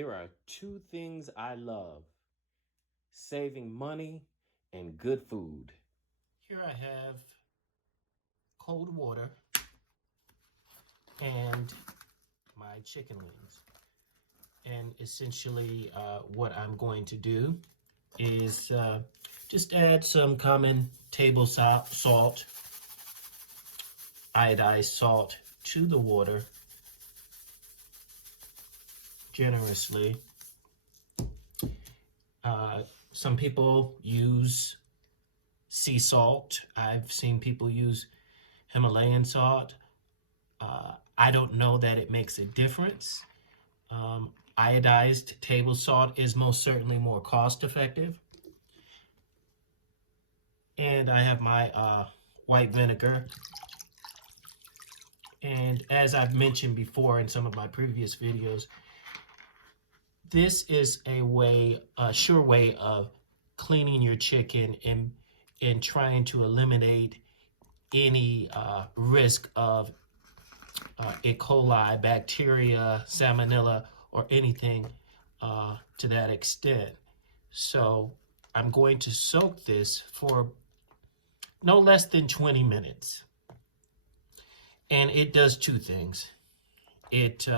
There are two things I love: saving money and good food. Here I have cold water and my chicken wings. And essentially what I'm going to do is just add some common table salt, iodized salt, to the water generously. Some people use sea salt. I've seen people use Himalayan salt. I don't know that it makes a difference. Iodized table salt is most certainly more cost effective. And I have my white vinegar. And as I've mentioned before in some of my previous videos, this is a sure way of cleaning your chicken and trying to eliminate any risk of E. coli, bacteria, salmonella, or anything to that extent. So I'm going to soak this for no less than 20 minutes. And it does two things. It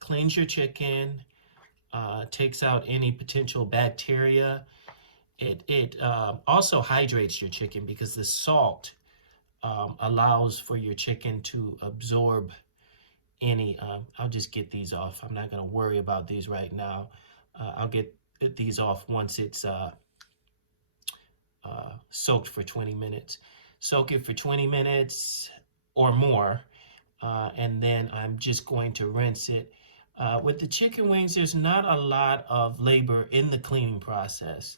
cleans your chicken, takes out any potential bacteria. It also hydrates your chicken because the salt allows for your chicken to absorb any, I'll just get these off. I'm not going to worry about these right now. I'll get these off once it's soaked for 20 minutes. Soak it for 20 minutes or more, and then I'm just going to rinse it. With the chicken wings, there's not a lot of labor in the cleaning process.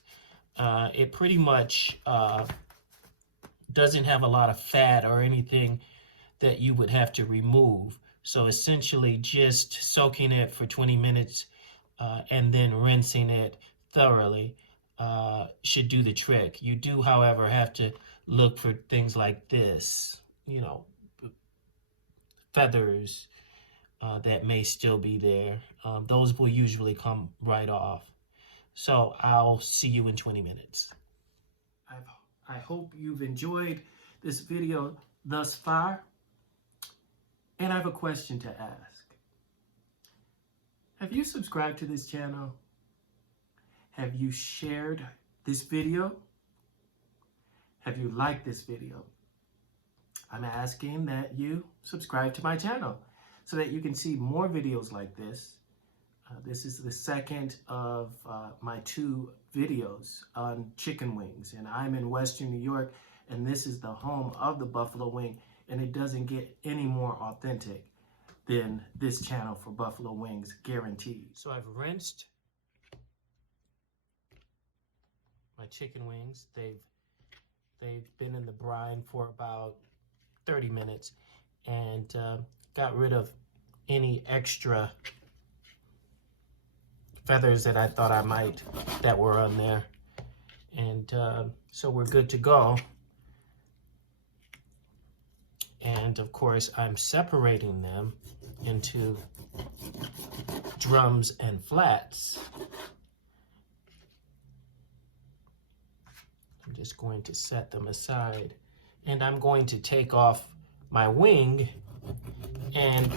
It pretty much doesn't have a lot of fat or anything that you would have to remove. So essentially just soaking it for 20 minutes and then rinsing it thoroughly should do the trick. You do, however, have to look for things like this, feathers that may still be there. Those will usually come right off. So I'll see you in 20 minutes. I hope you've enjoyed this video thus far. And I have a question to ask. Have you subscribed to this channel? Have you shared this video? Have you liked this video? I'm asking that you subscribe to my channel so that you can see more videos like this. This is the second of my 2 videos on chicken wings, and I'm in Western New York, and this is the home of the buffalo wing, and it doesn't get any more authentic than this channel for buffalo wings, guaranteed. So I've rinsed my chicken wings. They've been in the brine for about 30 minutes and got rid of any extra feathers that I thought that were on there. And so we're good to go. And of course, I'm separating them into drums and flats. I'm just going to set them aside. And I'm going to take off my wing and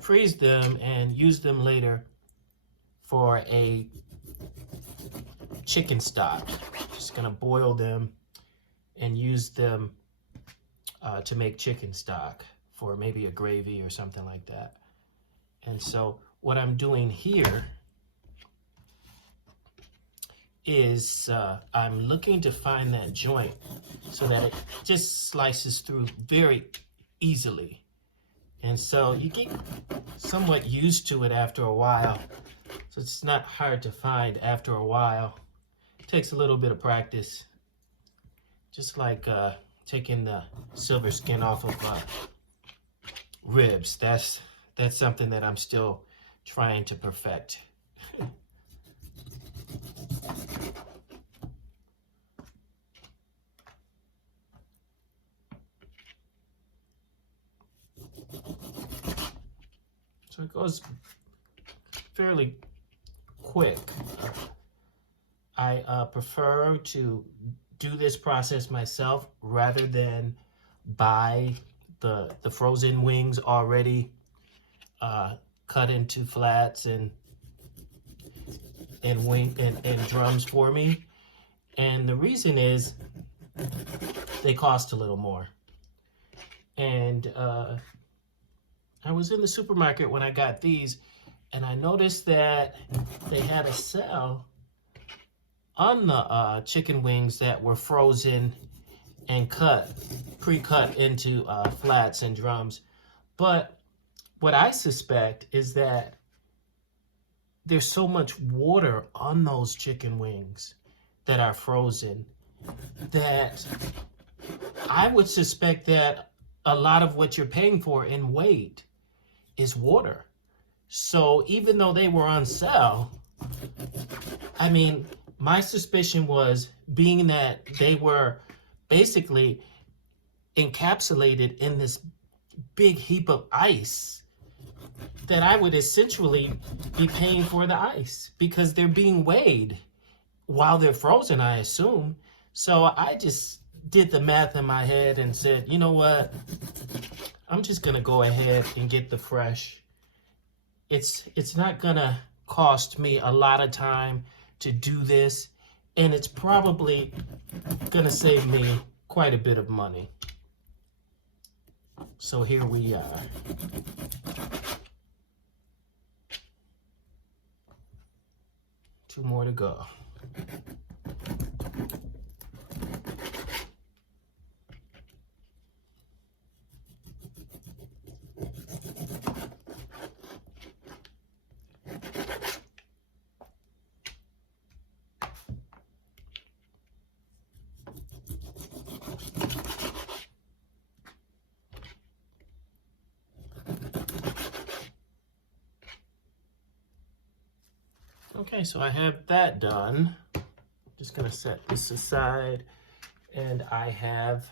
freeze them and use them later for a chicken stock. Just gonna boil them and use them to make chicken stock for maybe a gravy or something like that. And so what I'm doing here is I'm looking to find that joint so that it just slices through very easily. And so you get somewhat used to it after a while. So it's not hard to find after a while. It takes a little bit of practice. Just like taking the silver skin off of ribs. That's something that I'm still trying to perfect. So it goes fairly quick. I prefer to do this process myself rather than buy the frozen wings already cut into flats and drums for me. And the reason is they cost a little more. And I was in the supermarket when I got these, and I noticed that they had a sale on the chicken wings that were frozen and pre-cut into flats and drums. But what I suspect is that there's so much water on those chicken wings that are frozen that I would suspect that a lot of what you're paying for in weight is water. So even though they were on sale, I mean, my suspicion was, being that they were basically encapsulated in this big heap of ice, that I would essentially be paying for the ice because they're being weighed while they're frozen, I assume. So I just did the math in my head and said, you know what? I'm just gonna go ahead and get the fresh. It's not gonna cost me a lot of time to do this, and it's probably gonna save me quite a bit of money. So here we are. Two more to go. Okay, so I have that done. I'm just gonna set this aside, and I have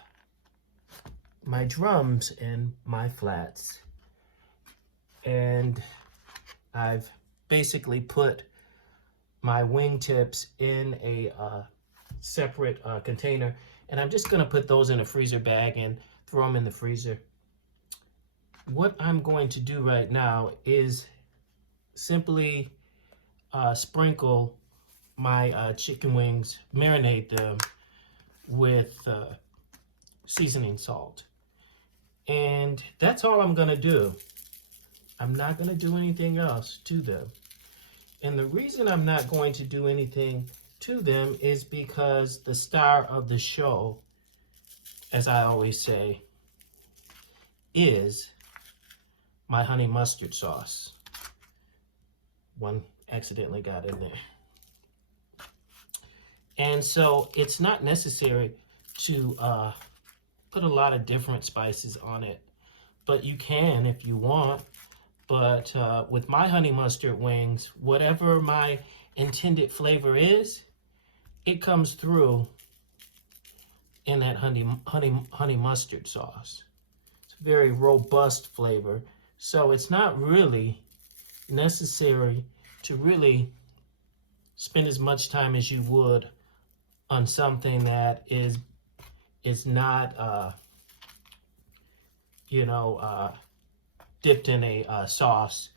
my drums and my flats. And I've basically put my wingtips in a separate container, and I'm just gonna put those in a freezer bag and throw them in the freezer. What I'm going to do right now is simply sprinkle my chicken wings, marinate them with seasoning salt. And that's all I'm gonna do. I'm not gonna do anything else to them. And the reason I'm not going to do anything to them is because the star of the show, as I always say, is my honey mustard sauce. One accidentally got in there. And so it's not necessary to put a lot of different spices on it, but you can if you want. But with my honey mustard wings, whatever my intended flavor is, it comes through in that honey mustard sauce. It's a very robust flavor, so it's not really necessary to really spend as much time as you would on something that is not dipped in a sauce.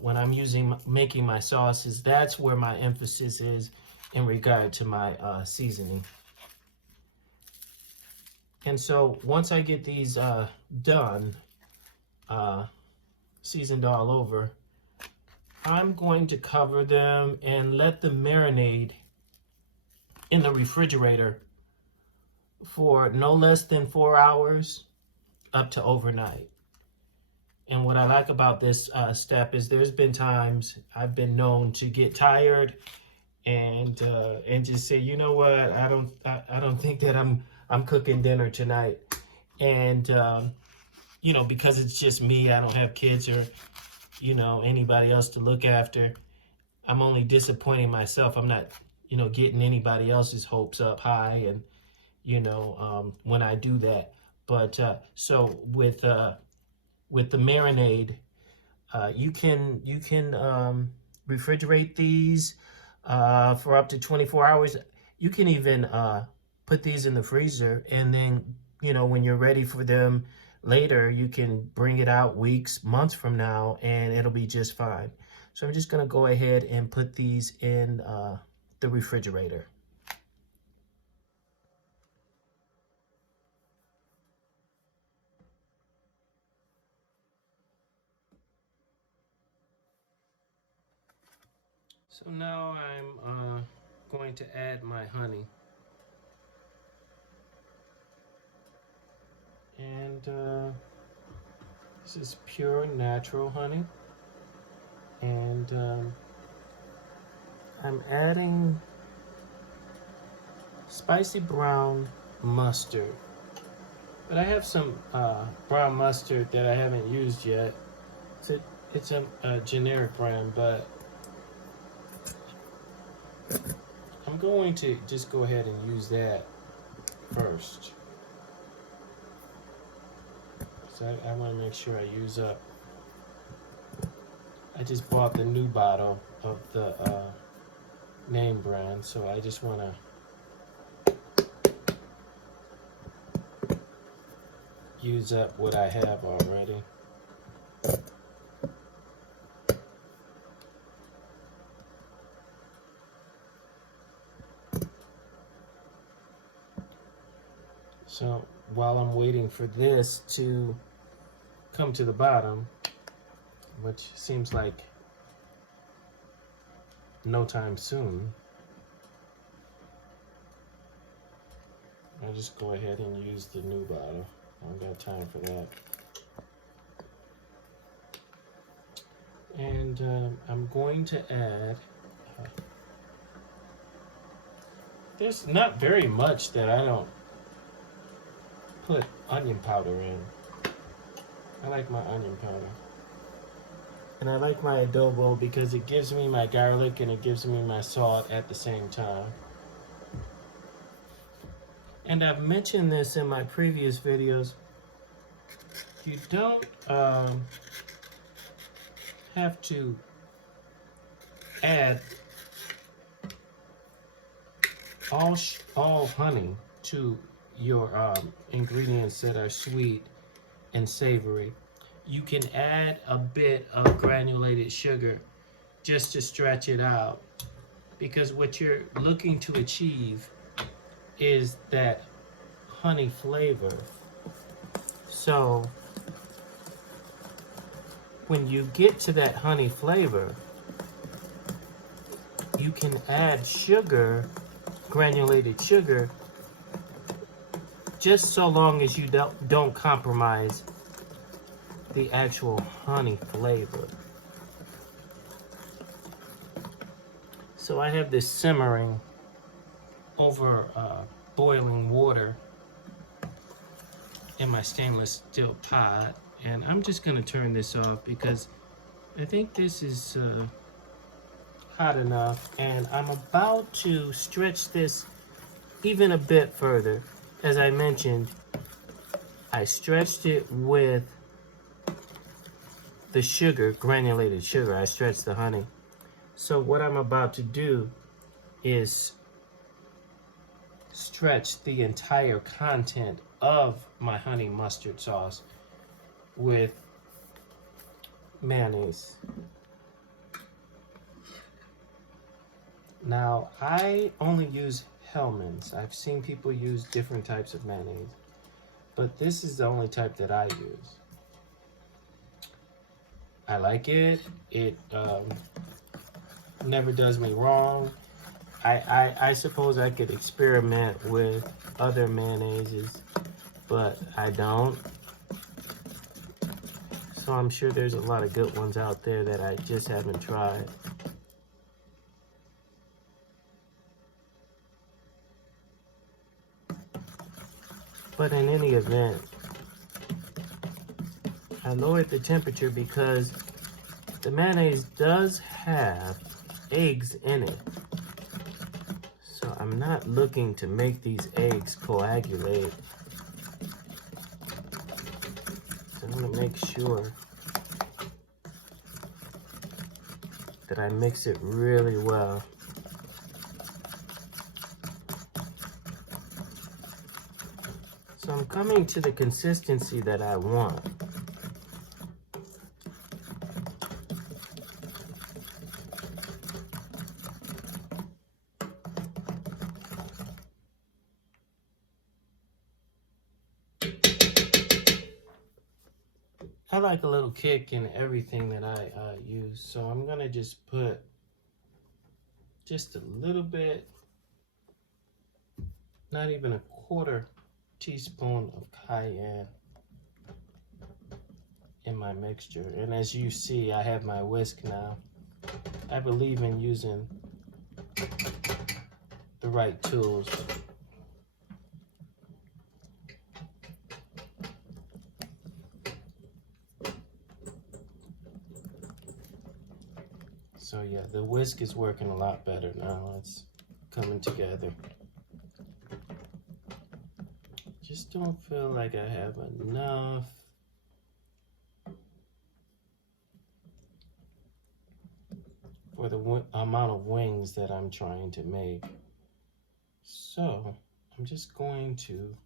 When I'm making my sauces, that's where my emphasis is in regard to my seasoning. And so once I get these done, seasoned all over, I'm going to cover them and let them marinate in the refrigerator for no less than 4 hours up to overnight. And what I like about this step is there's been times I've been known to get tired and just say, you know what, I don't think that I'm cooking dinner tonight. And because it's just me, I don't have kids or anybody else to look after. I'm only disappointing myself. I'm not getting anybody else's hopes up high, and when I do that. But so with the marinade, You can refrigerate these for up to 24 hours. You can even put these in the freezer, and then when you're ready for them later, you can bring it out weeks, months from now, and it'll be just fine. So I'm just gonna go ahead and put these in the refrigerator. So now I'm going to add my honey. And this is pure natural honey. And I'm adding spicy brown mustard. But I have some brown mustard that I haven't used yet. It's a generic brand, but I'm going to just go ahead and use that first. So I want to make sure I use up. I just bought the new bottle of the name brand, so I just want to use up what I have already. So while I'm waiting for this to come to the bottom, which seems like no time soon, I'll just go ahead and use the new bottle. I don't got time for that. And I'm going to add, there's not very much that I don't put onion powder in. I like my onion powder. And I like my adobo because it gives me my garlic and it gives me my salt at the same time. And I've mentioned this in my previous videos. You don't have to add all honey to your ingredients that are sweet and savory. You can add a bit of granulated sugar just to stretch it out, because what you're looking to achieve is that honey flavor. So when you get to that honey flavor, you can add sugar, granulated sugar, just so long as you don't compromise the actual honey flavor. So I have this simmering over boiling water in my stainless steel pot, and I'm just gonna turn this off because I think this is hot enough, and I'm about to stretch this even a bit further. As I mentioned, I stretched it with the sugar, granulated sugar. I stretched the honey. So what I'm about to do is stretch the entire content of my honey mustard sauce with mayonnaise. Now, I only use Hellmann's. I've seen people use different types of mayonnaise, but this is the only type that I use. I like it. It never does me wrong. I suppose I could experiment with other mayonnaises, but I don't. So I'm sure there's a lot of good ones out there that I just haven't tried. But in any event, I lowered the temperature because the mayonnaise does have eggs in it. So I'm not looking to make these eggs coagulate. So I'm gonna make sure that I mix it really well. So I'm coming to the consistency that I want. I like a little kick in everything that I use, so I'm gonna just put just a little bit, not even a quarter teaspoon of cayenne in my mixture. And as you see, I have my whisk now. I believe in using the right tools. So yeah, the whisk is working a lot better now. It's coming together. Just don't feel like I have enough. For the amount of wings that I'm trying to make. So I'm just going to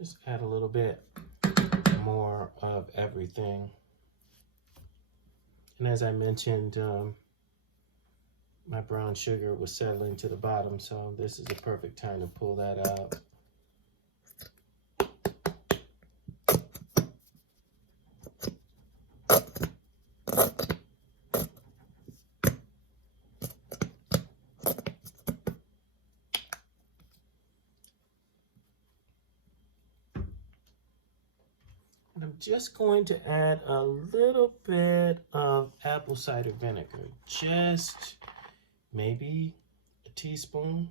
just add a little bit more of everything. And as I mentioned, my brown sugar was settling to the bottom, so this is a perfect time to pull that out. And I'm just going to add a little bit of apple cider vinegar, just maybe a teaspoon.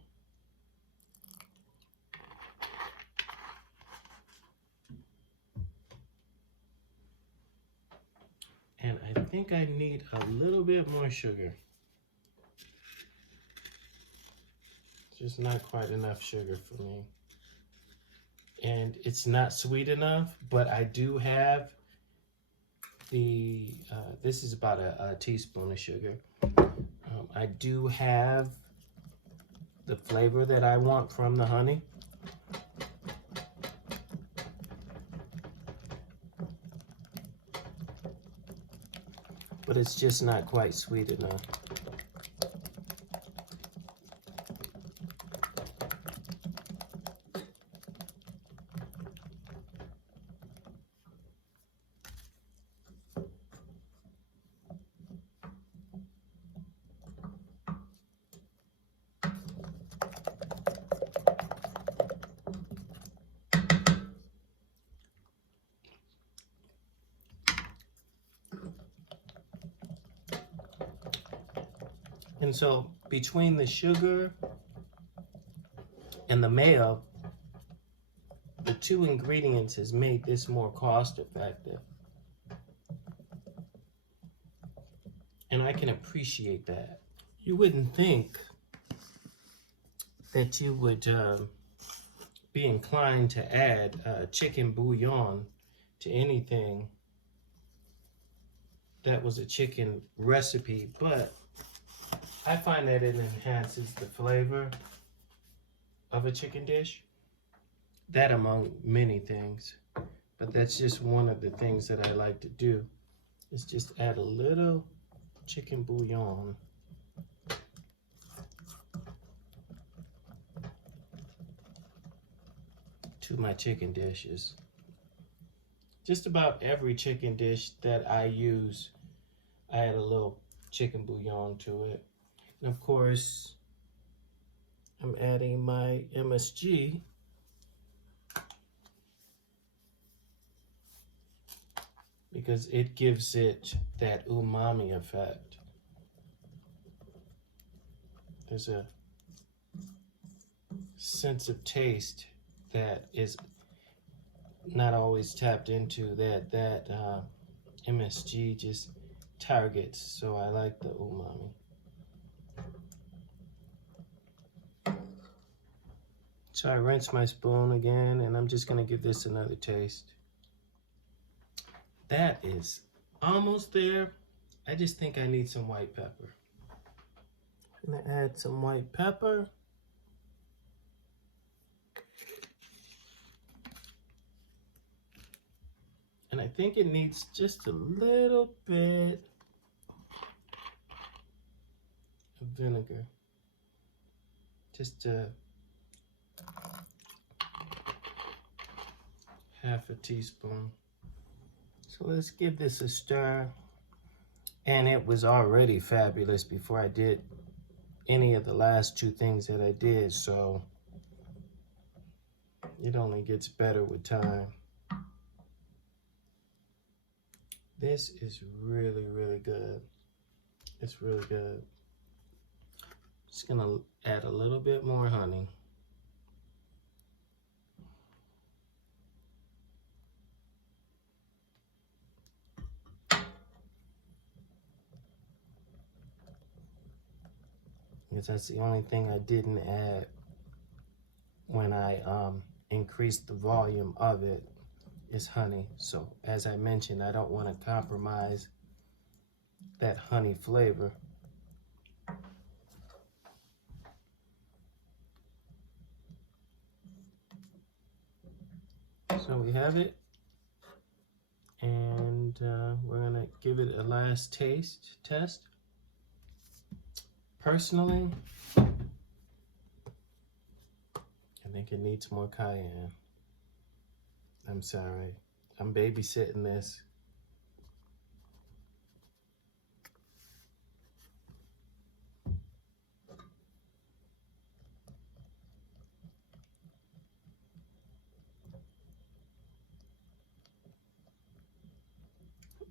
And I think I need a little bit more sugar. Just not quite enough sugar for me. And it's not sweet enough, but I do have the, this is about a teaspoon of sugar. I do have the flavor that I want from the honey. But it's just not quite sweet enough. And so between the sugar and the mayo, the two ingredients has made this more cost effective. And I can appreciate that. You wouldn't think that you would be inclined to add chicken bouillon to anything that was a chicken recipe, but I find that it enhances the flavor of a chicken dish. That among many things, but that's just one of the things that I like to do, is just add a little chicken bouillon to my chicken dishes. Just about every chicken dish that I use, I add a little chicken bouillon to it. And of course, I'm adding my MSG. Because it gives it that umami effect. There's a sense of taste that is not always tapped into that MSG just targets. So I like the umami. So I rinse my spoon again, and I'm just gonna give this another taste. That is almost there. I just think I need some white pepper. I'm gonna add some white pepper. And I think it needs just a little bit of vinegar. Just half a teaspoon. So let's give this a stir. And it was already fabulous before I did any of the last two things that I did. So it only gets better with time. This is really, really good. It's really good. Just gonna add a little bit more honey. Because that's the only thing I didn't add when I increased the volume of it is honey. So as I mentioned, I don't want to compromise that honey flavor. So we have it, and we're gonna give it a last test. Personally, I think it needs more cayenne. I'm sorry, I'm babysitting this.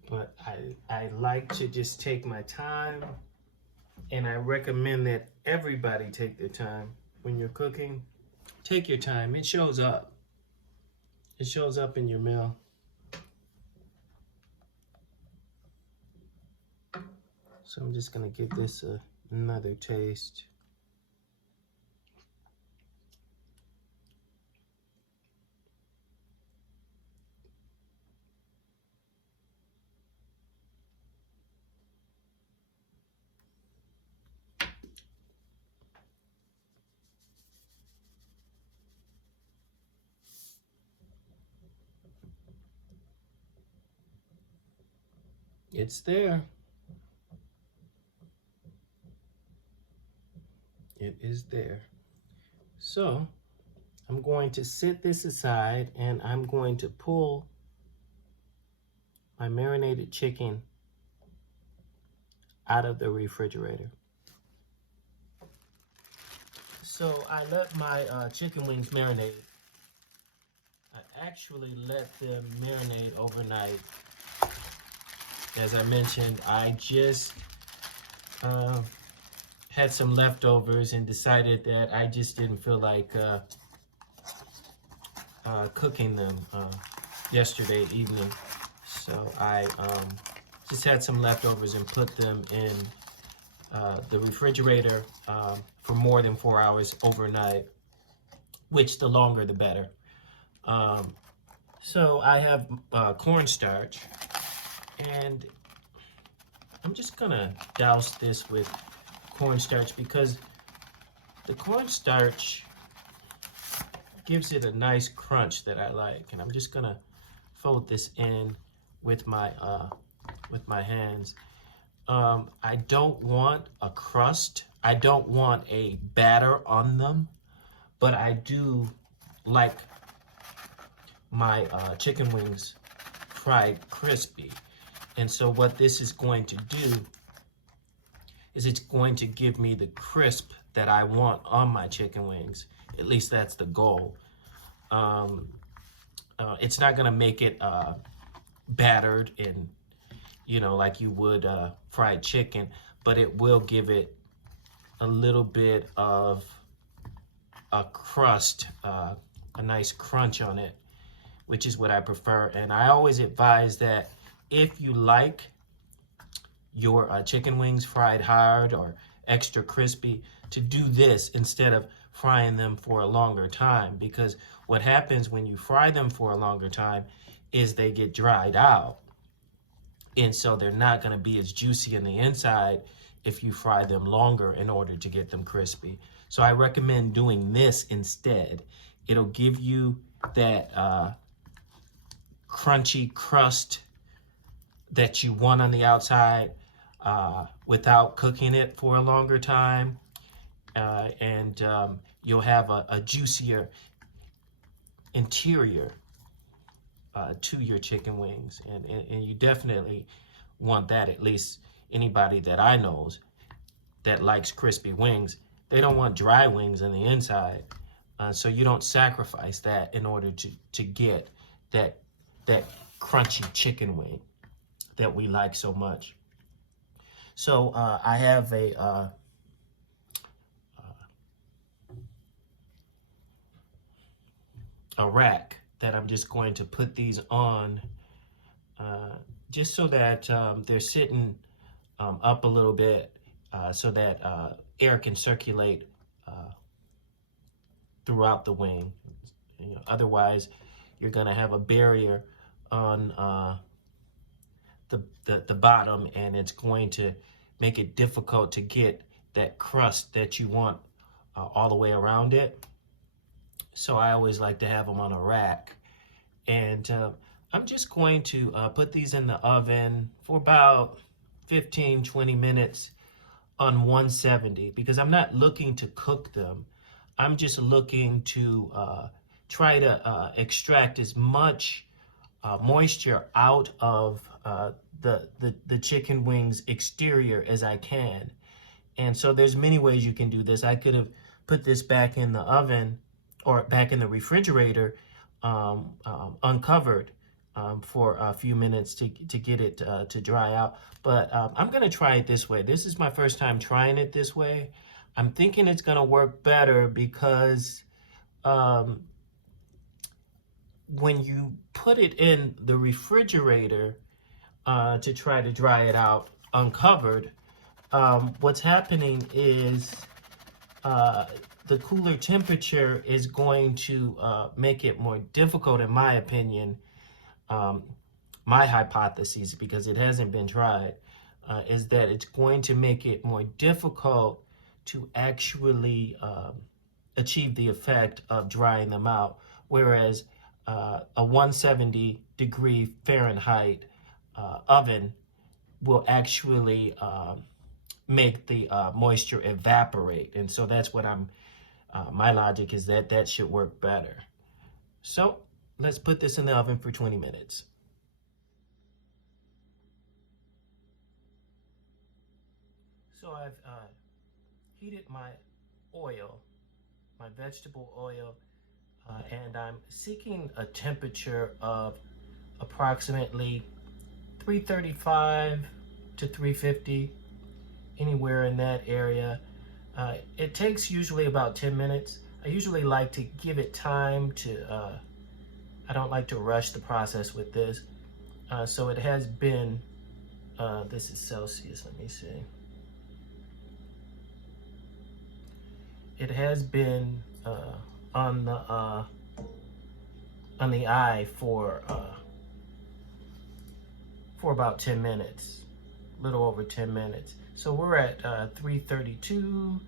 But I like to just take my time, and I recommend that everybody take their time when you're cooking. Take your time. It shows up. It shows up in your meal. So I'm just gonna give this another taste. It's there. It is there. So I'm going to set this aside, and I'm going to pull my marinated chicken out of the refrigerator. So I let my chicken wings marinate. I actually let them marinate overnight. As I mentioned, I just had some leftovers and decided that I just didn't feel like cooking them yesterday evening. So I just had some leftovers and put them in the refrigerator for more than 4 hours overnight, which the longer the better. So I have cornstarch, and I'm just gonna douse this with cornstarch because the cornstarch gives it a nice crunch that I like. And I'm just gonna fold this in with my hands. I don't want a crust. I don't want a batter on them, but I do like my chicken wings fried crispy. And so what this is going to do is it's going to give me the crisp that I want on my chicken wings. At least that's the goal. It's not gonna make it battered and, you know, like you would fried chicken, but it will give it a little bit of a crust, a nice crunch on it, which is what I prefer. And I always advise that if you like your chicken wings fried hard or extra crispy, to do this instead of frying them for a longer time, because what happens when you fry them for a longer time is they get dried out. And so they're not going to be as juicy in the inside if you fry them longer in order to get them crispy. So I recommend doing this instead. It'll give you that crunchy crust that you want on the outside without cooking it for a longer time. And you'll have a juicier interior to your chicken wings. And you definitely want that. At least anybody that I knows that likes crispy wings, they don't want dry wings on the inside. So you don't sacrifice that in order to get that crunchy chicken wing that we like so much. So I have a rack that I'm just going to put these on just so that they're sitting up a little bit so that air can circulate throughout the wing. You know, otherwise, you're going to have a barrier on the bottom, and it's going to make it difficult to get that crust that you want all the way around it. So I always like to have them on a rack. And I'm just going to put these in the oven for about 15-20 minutes on 170 because I'm not looking to cook them. I'm just looking to try to extract as much moisture out of the chicken wings exterior as I can. And so there's many ways you can do this. I could have put this back in the oven or back in the refrigerator uncovered for a few minutes to get it to dry out. But I'm gonna try it this way. This is my first time trying it this way. I'm thinking it's gonna work better because when you put it in the refrigerator to try to dry it out uncovered, what's happening is the cooler temperature is going to make it more difficult, in my opinion. My hypothesis, because it hasn't been tried, is that it's going to make it more difficult to actually achieve the effect of drying them out. Whereas a 170 degree Fahrenheit oven will actually make the moisture evaporate. And so that's what my logic is that should work better. So let's put this in the oven for 20 minutes. So I've heated my oil, my vegetable oil, and I'm seeking a temperature of approximately 335 to 350, anywhere in that area. It takes usually about 10 minutes. I usually like to give it time to, I don't like to rush the process with this. So it has been, this is Celsius, let me see. It has been on the eye for about 10 minutes, a little over 10 minutes. So we're at 332,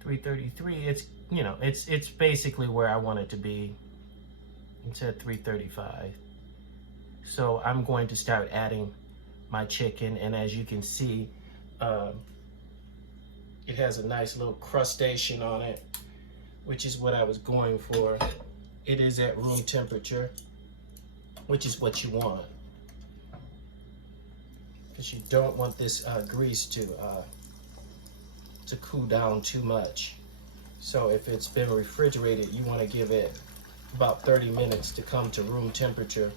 333. It's, you know, it's basically where I want it to be. It's at 335. So I'm going to start adding my chicken, and as you can see, it has a nice little crustation on it, which is what I was going for. It is at room temperature, which is what you want, because you don't want this grease to cool down too much. So if it's been refrigerated, you want to give it about 30 minutes to come to room temperature,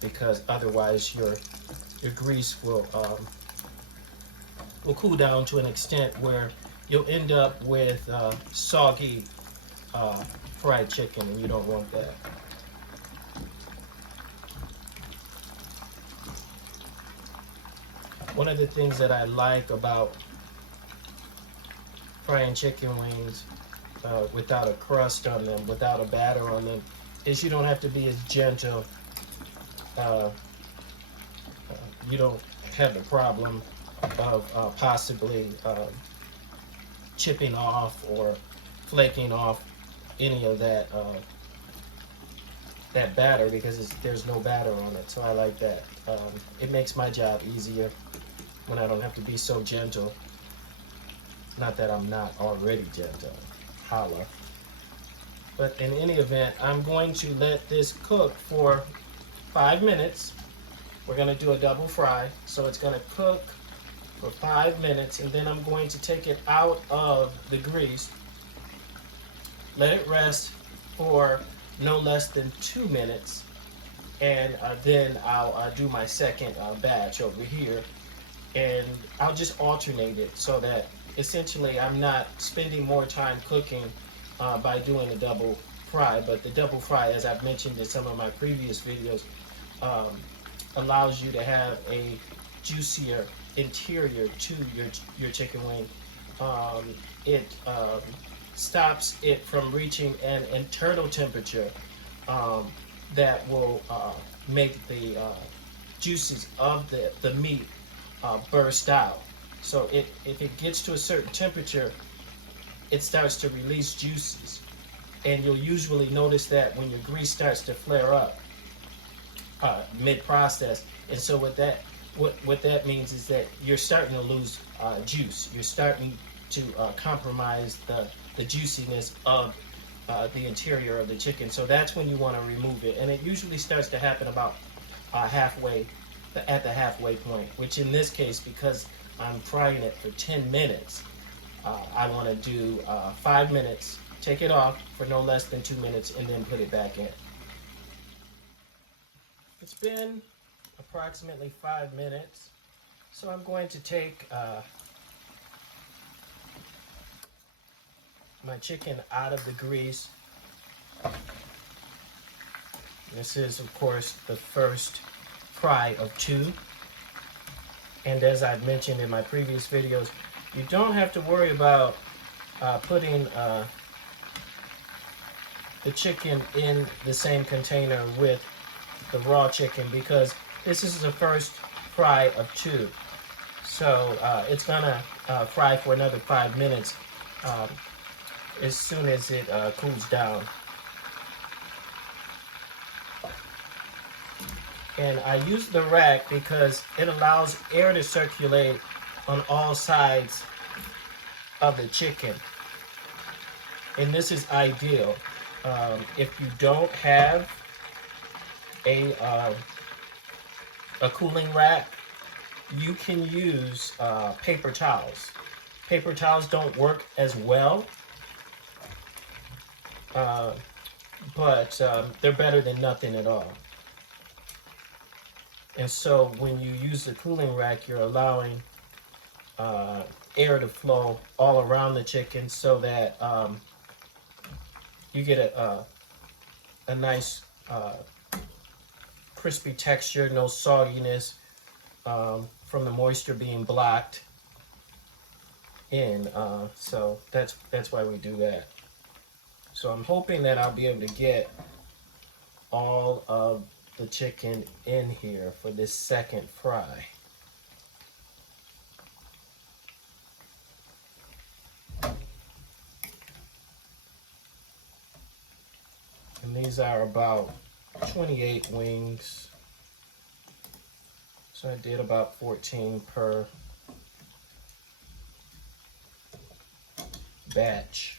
because otherwise your grease will cool down to an extent where you'll end up with soggy fried chicken, and you don't want that. One of the things that I like about frying chicken wings without a crust on them, without a batter on them, is you don't have to be as gentle you don't have the problem of possibly chipping off or flaking off any of that that batter, because there's no batter on it. So I like that. It makes my job easier when I don't have to be so gentle. Not that I'm not already gentle. Holla. But in any event, I'm going to let this cook for 5 minutes. We're going to do a double fry. So it's going to cook for 5 minutes, and then I'm going to take it out of the grease, let it rest for no less than 2 minutes, and then I'll do my second batch over here, and I'll just alternate it so that essentially I'm not spending more time cooking by doing a double fry. But the double fry, as I've mentioned in some of my previous videos, allows you to have a juicier interior to your chicken wing. It stops it from reaching an internal temperature that will make the juices of the meat burst out. So if it gets to a certain temperature, it starts to release juices. And you'll usually notice that when your grease starts to flare up mid-process. And so what that means is that you're starting to lose juice. You're starting to compromise the juiciness of the interior of the chicken. So that's when you want to remove it. And it usually starts to happen about halfway, at the halfway point, which in this case, because I'm frying it for 10 minutes, I want to do 5 minutes, take it off for no less than 2 minutes, and then put it back in. It's been approximately 5 minutes, so I'm going to take my chicken out of the grease. This is, of course, the first fry of 2. And as I've mentioned in my previous videos, you don't have to worry about putting the chicken in the same container with the raw chicken, because this is the first fry of 2. So it's gonna fry for another 5 minutes as soon as it cools down. And I use the rack because it allows air to circulate on all sides of the chicken. And this is ideal. If you don't have a cooling rack, you can use paper towels. Paper towels don't work as well, but they're better than nothing at all. And so when you use the cooling rack, you're allowing air to flow all around the chicken so that you get a nice crispy texture, no sogginess from the moisture being blocked in. So that's why we do that. So I'm hoping that I'll be able to get all of the chicken in here for this second fry. And these are about 28 wings. So I did about 14 per batch.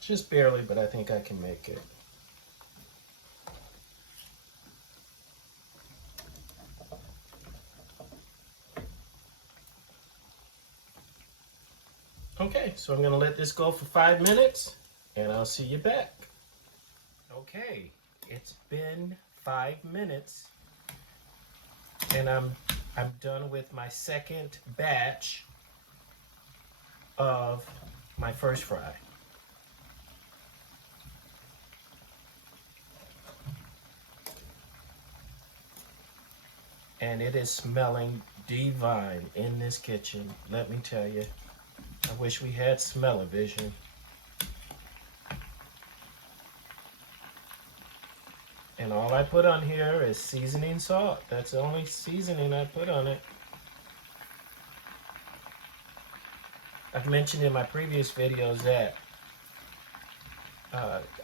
Just barely, but I think I can make it. Okay, so I'm going to let this go for 5 minutes, and I'll see you back. Okay, it's been 5 minutes, and I'm done with my second batch of my first fry. And it is smelling divine in this kitchen, let me tell you. I wish we had smell-o vision. And all I put on here is seasoning salt. That's the only seasoning I put on it. I've mentioned in my previous videos that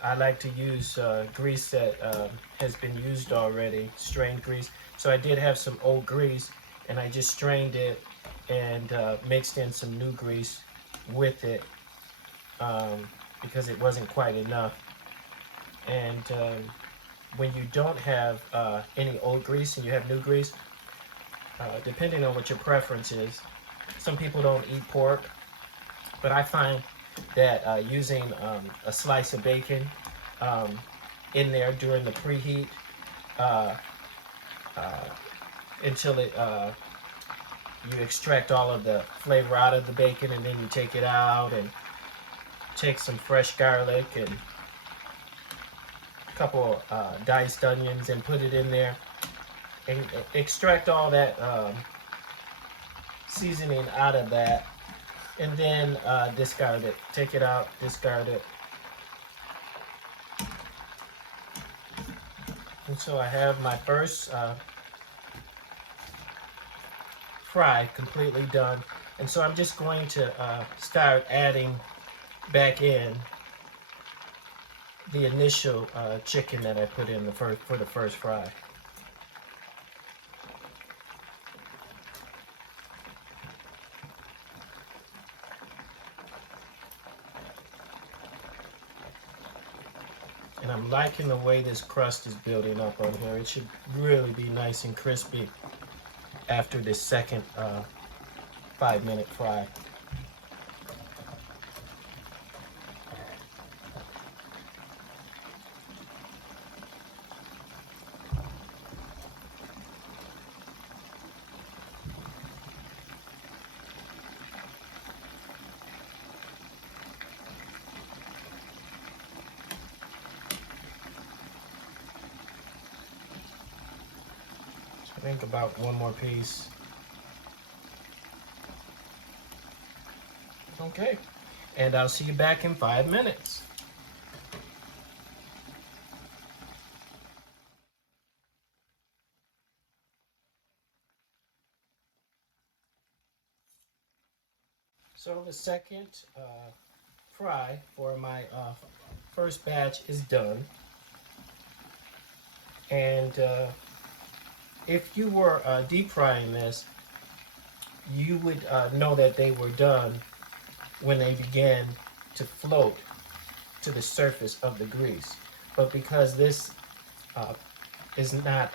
I like to use grease that has been used already, strained grease. So I did have some old grease, and I just strained it and mixed in some new grease with it because it wasn't quite enough. And when you don't have any old grease and you have new grease, depending on what your preference is, some people don't eat pork, but I find that using a slice of bacon in there during the preheat until it you extract all of the flavor out of the bacon, and then you take it out and take some fresh garlic and a couple diced onions and put it in there and extract all that seasoning out of that, and then discard it. Take it out, discard it. And so I have my first fry completely done. And so I'm just going to start adding back in the initial chicken that I put in for the first fry. And I'm liking the way this crust is building up on here. It should really be nice and crispy after this second 5-minute fry. I think about one more piece. Okay, and I'll see you back in 5 minutes. So the second fry for my first batch is done. And if you were deep frying this, you would know that they were done when they began to float to the surface of the grease. But because this is not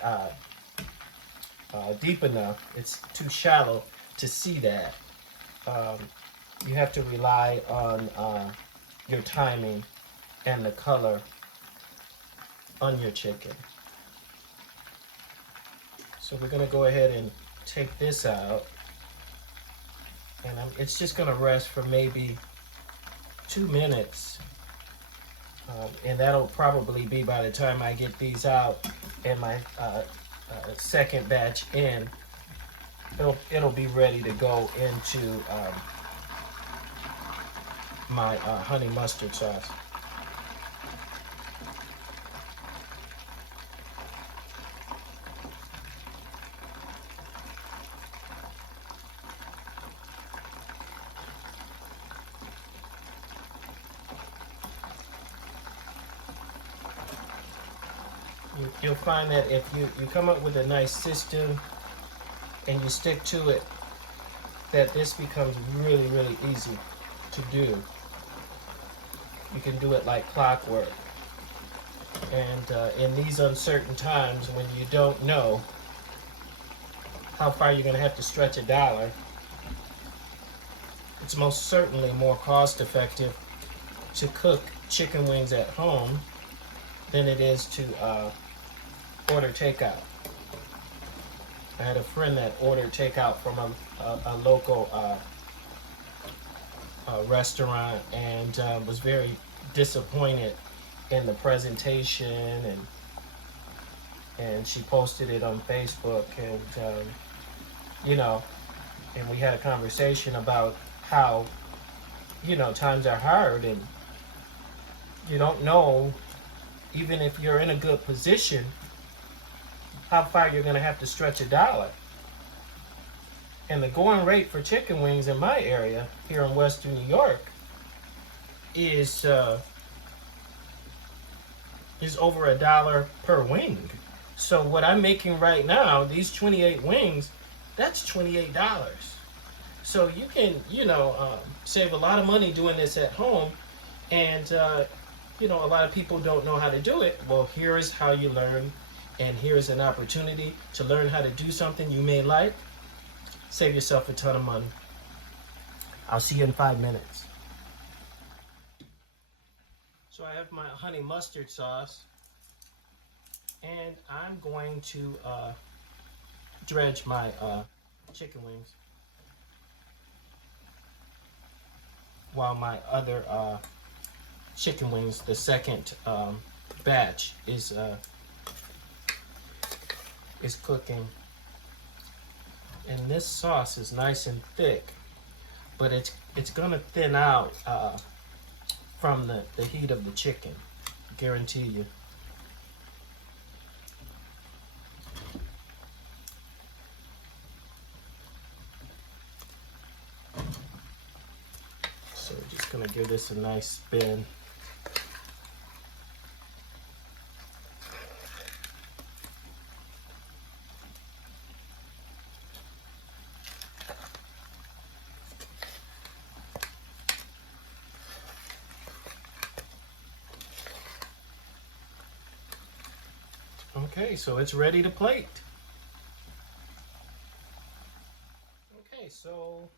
deep enough, it's too shallow to see that, you have to rely on your timing and the color on your chicken. So we're going to go ahead and take this out, and it's just going to rest for maybe 2 minutes, and that'll probably be by the time I get these out and my second batch in, it'll be ready to go into my honey mustard sauce. You'll find that if you come up with a nice system and you stick to it, that this becomes really, really easy to do. You can do it like clockwork. And in these uncertain times when you don't know how far you're going to have to stretch a dollar, it's most certainly more cost effective to cook chicken wings at home than it is to order takeout. I had a friend that ordered takeout from a local restaurant and was very disappointed in the presentation, and she posted it on Facebook, and you know, and we had a conversation about how, you know, times are hard and you don't know even if you're in a good position, how far you're going to have to stretch a dollar. And the going rate for chicken wings in my area here in Western New York is over $1 per wing. So what I'm making right now, these 28 wings, that's $28. So you can, save a lot of money doing this at home. And, a lot of people don't know how to do it. Well, here is how you learn. And here's an opportunity to learn how to do something you may like. Save yourself a ton of money. I'll see you in 5 minutes. So I have my honey mustard sauce. And I'm going to dredge my chicken wings while my other chicken wings, the second batch, is cooking. And this sauce is nice and thick, but it's gonna thin out from the heat of the chicken, guarantee you. So we're just gonna give this a nice spin. Okay, so it's ready to plate. Okay, so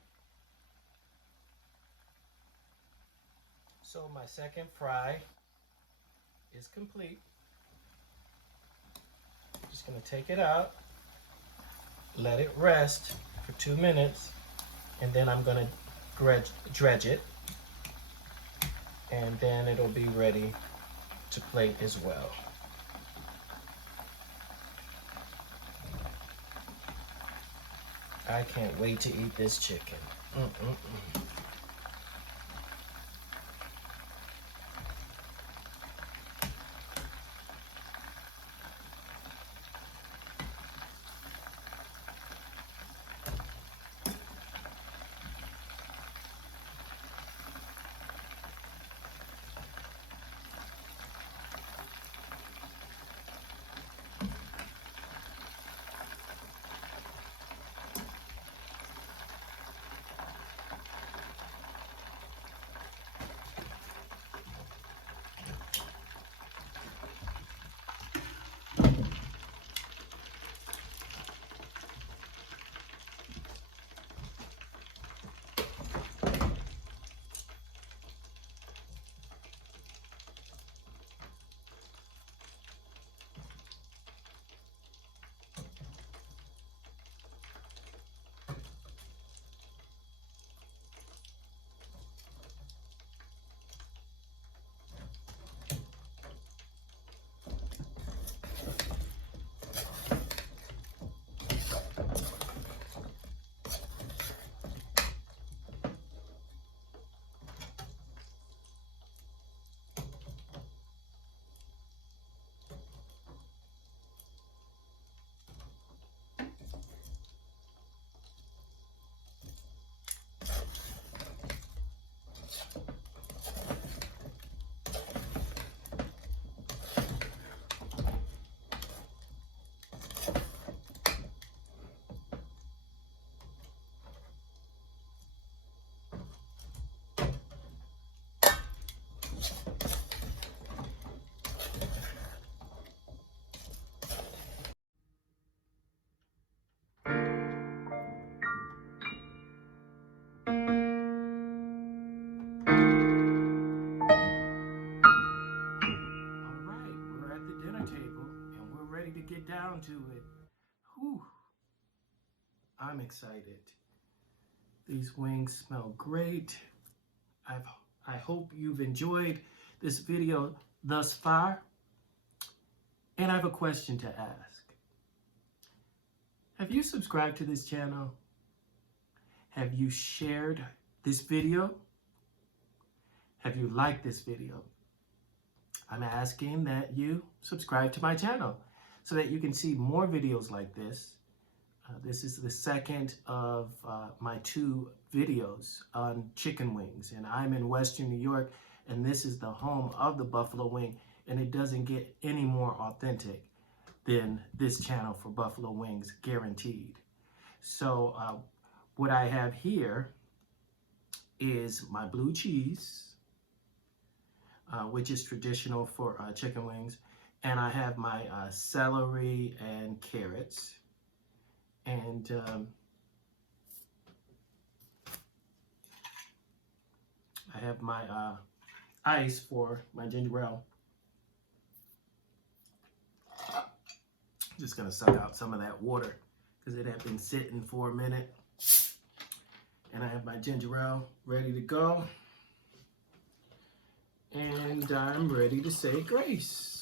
my second fry is complete. Just gonna take it out, let it rest for 2 minutes, and then I'm gonna dredge it, and then it'll be ready to plate as well. I can't wait to eat this chicken. Get down to it. Whew. I'm excited. These wings smell great. I hope you've enjoyed this video thus far. And I have a question to ask. Have you subscribed to this channel? Have you shared this video? Have you liked this video? I'm asking that you subscribe to my channel so that you can see more videos like this. This is the second of my 2 videos on chicken wings, and I'm in Western New York, and this is the home of the buffalo wing, and it doesn't get any more authentic than this channel for buffalo wings, guaranteed. So what I have here is my blue cheese, which is traditional for chicken wings, and I have my celery and carrots. And I have my ice for my ginger ale. Just gonna suck out some of that water because it had been sitting for a minute. And I have my ginger ale ready to go. And I'm ready to say grace.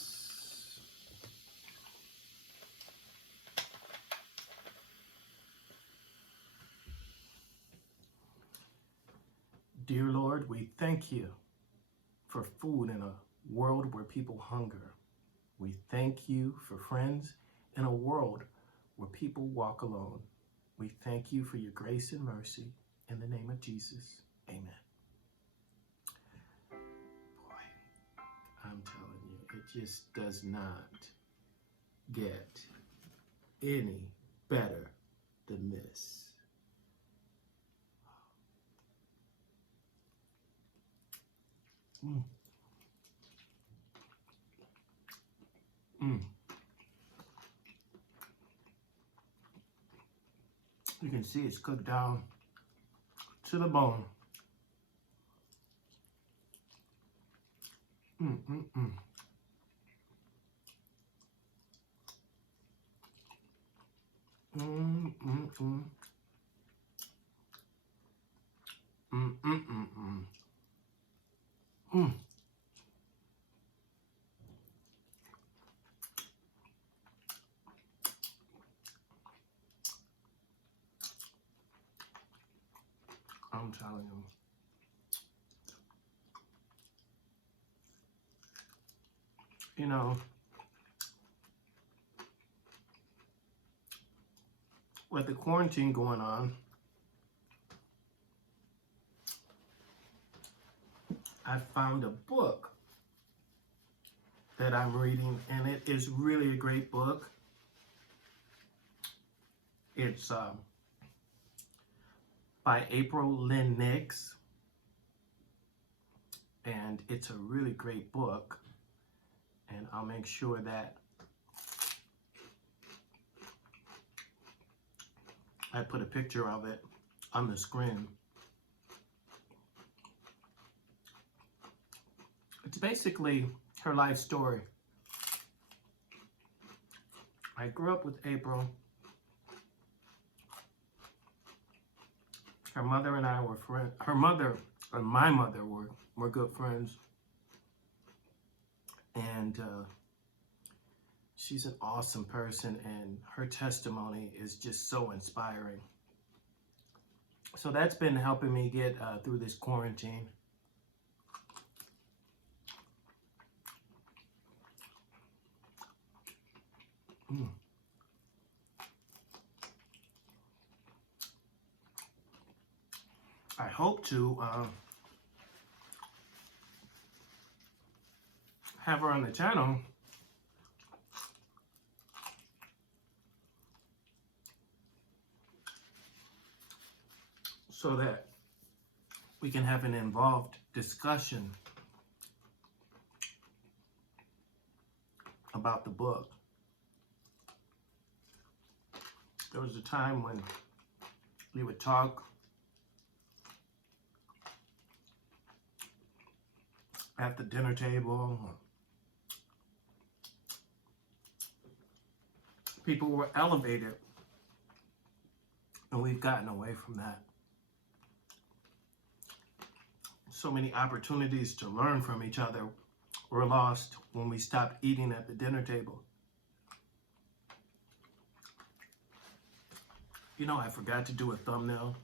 Dear Lord, we thank you for food in a world where people hunger. We thank you for friends in a world where people walk alone. We thank you for your grace and mercy. In the name of Jesus, amen. Boy, I'm telling you, it just does not get any better than this. Mm. Mm. You can see it's cooked down to the bone. Mm, mm, mm. Mm, mm, mm. Mm, mm, mm, mm. Mm. I'm telling you. You know, with the quarantine going on, I found a book that I'm reading, and it is really a great book. It's by April Lynn Nix, and it's a really great book, and I'll make sure that I put a picture of it on the screen. It's basically her life story. I grew up with April. Her mother and I were friends. Her mother and my mother were good friends. And she's an awesome person, and her testimony is just so inspiring. So that's been helping me get through this quarantine. Mm. I hope to have her on the channel so that we can have an involved discussion about the book. There was a time when we would talk at the dinner table. People were elevated, and we've gotten away from that. So many opportunities to learn from each other were lost when we stopped eating at the dinner table. You know, I forgot to do a thumbnail,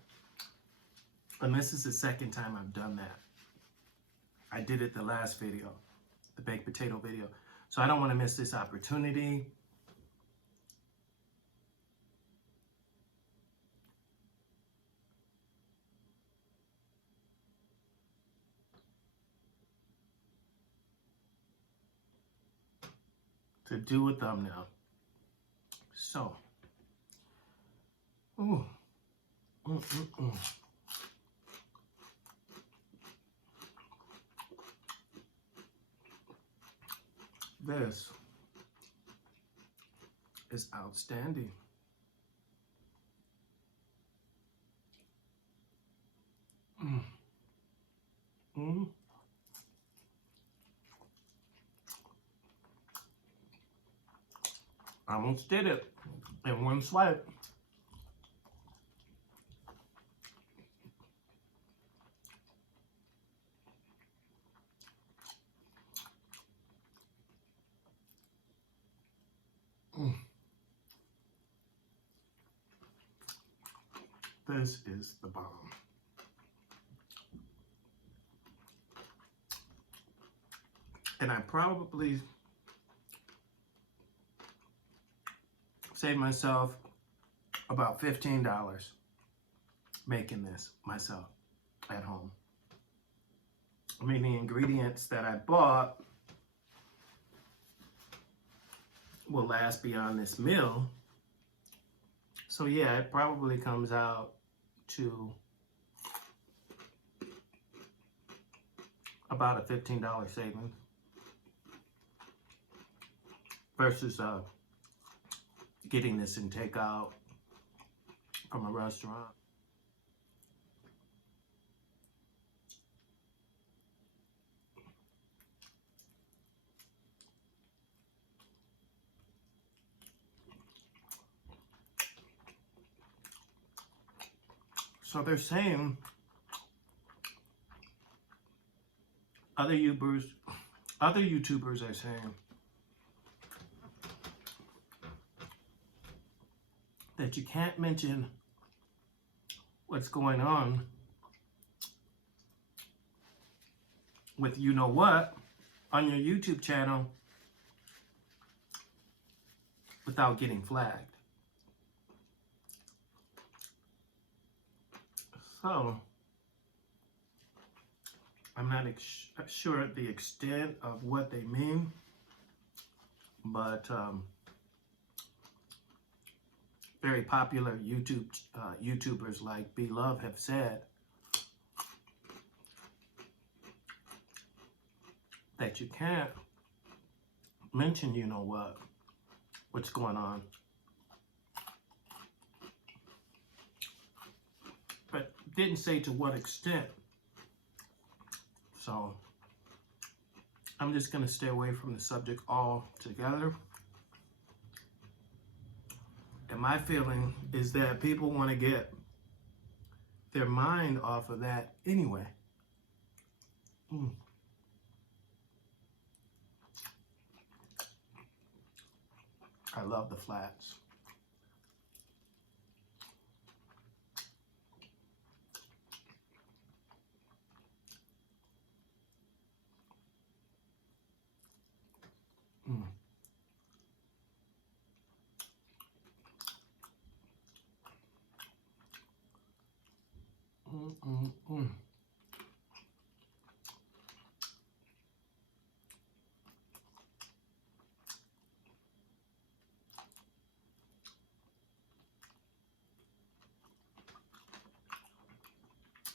and this is the second time I've done that. I did it the last video. the baked potato video. So I don't want to miss this opportunity. To do a thumbnail. So, ooh, This is outstanding. I almost did it in one swipe. This is the bomb. And I probably saved myself about $15 making this myself at home. I mean, the ingredients that I bought will last beyond this meal. So yeah, it probably comes out to about a $15 savings versus getting this in takeout from a restaurant. So they're saying, other YouTubers are saying that you can't mention what's going on with you know what on your YouTube channel without getting flagged. So, I'm not sure the extent of what they mean, but very popular YouTubers like B-Love have said that you can't mention you know what's going on. But didn't say to what extent. So I'm just going to stay away from the subject altogether. And my feeling is that people want to get their mind off of that anyway. I love the flats.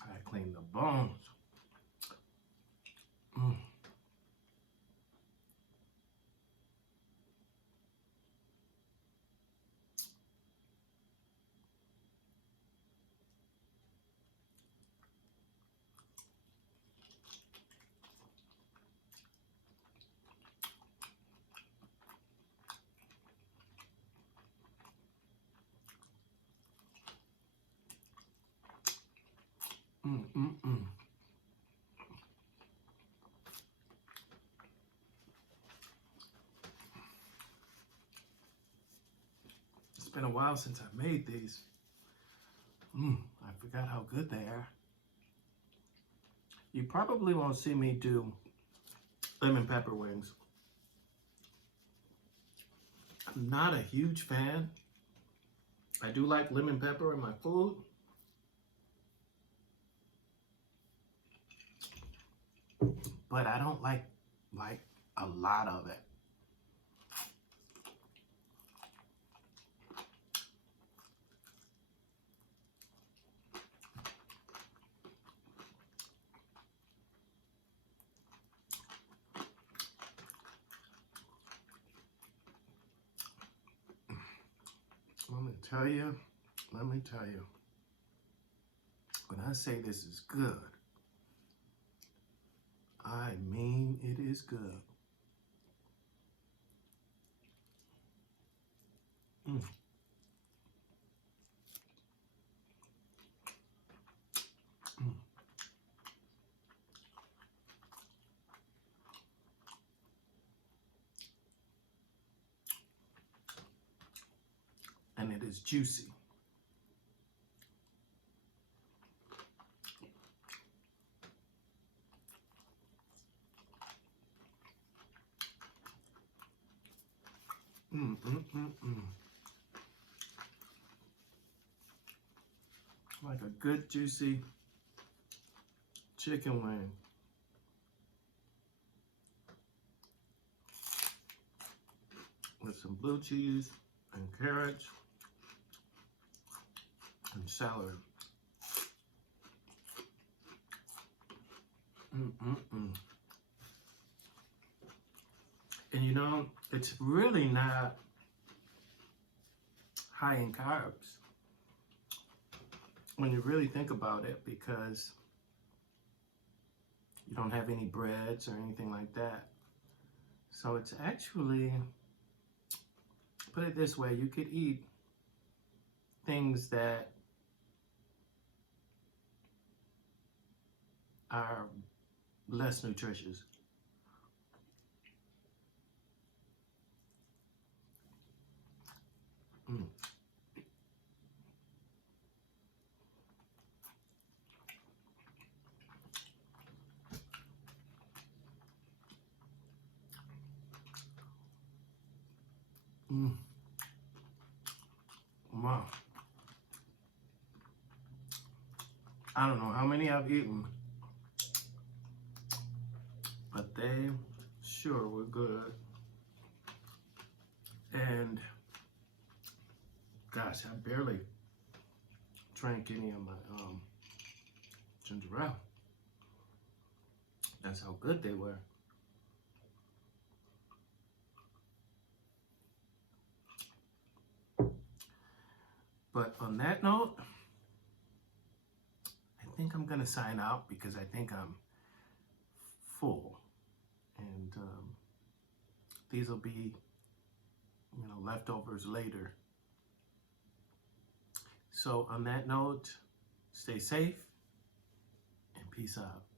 I clean the bones. It's been a while since I made these. I forgot how good they are. You probably won't see me do lemon pepper wings. I'm not a huge fan. I do like lemon pepper in my food. But I don't like a lot of it. Let me tell you, when I say this is good, I mean it is good. Mm. Mm. And it is juicy. Like a good juicy chicken wing. With some blue cheese and carrots and celery. And you know, it's really not high in carbs when you really think about it, because you don't have any breads or anything like that. So it's actually, put it this way, you could eat things that are less nutritious. Mm. Mm. Wow. I don't know how many I've eaten, but they sure were good. And gosh, I barely drank any of my ginger ale. That's how good they were. But on that note, I think I'm gonna sign out because I think I'm full, and these will be, you know, leftovers later. So on that note, stay safe and peace out.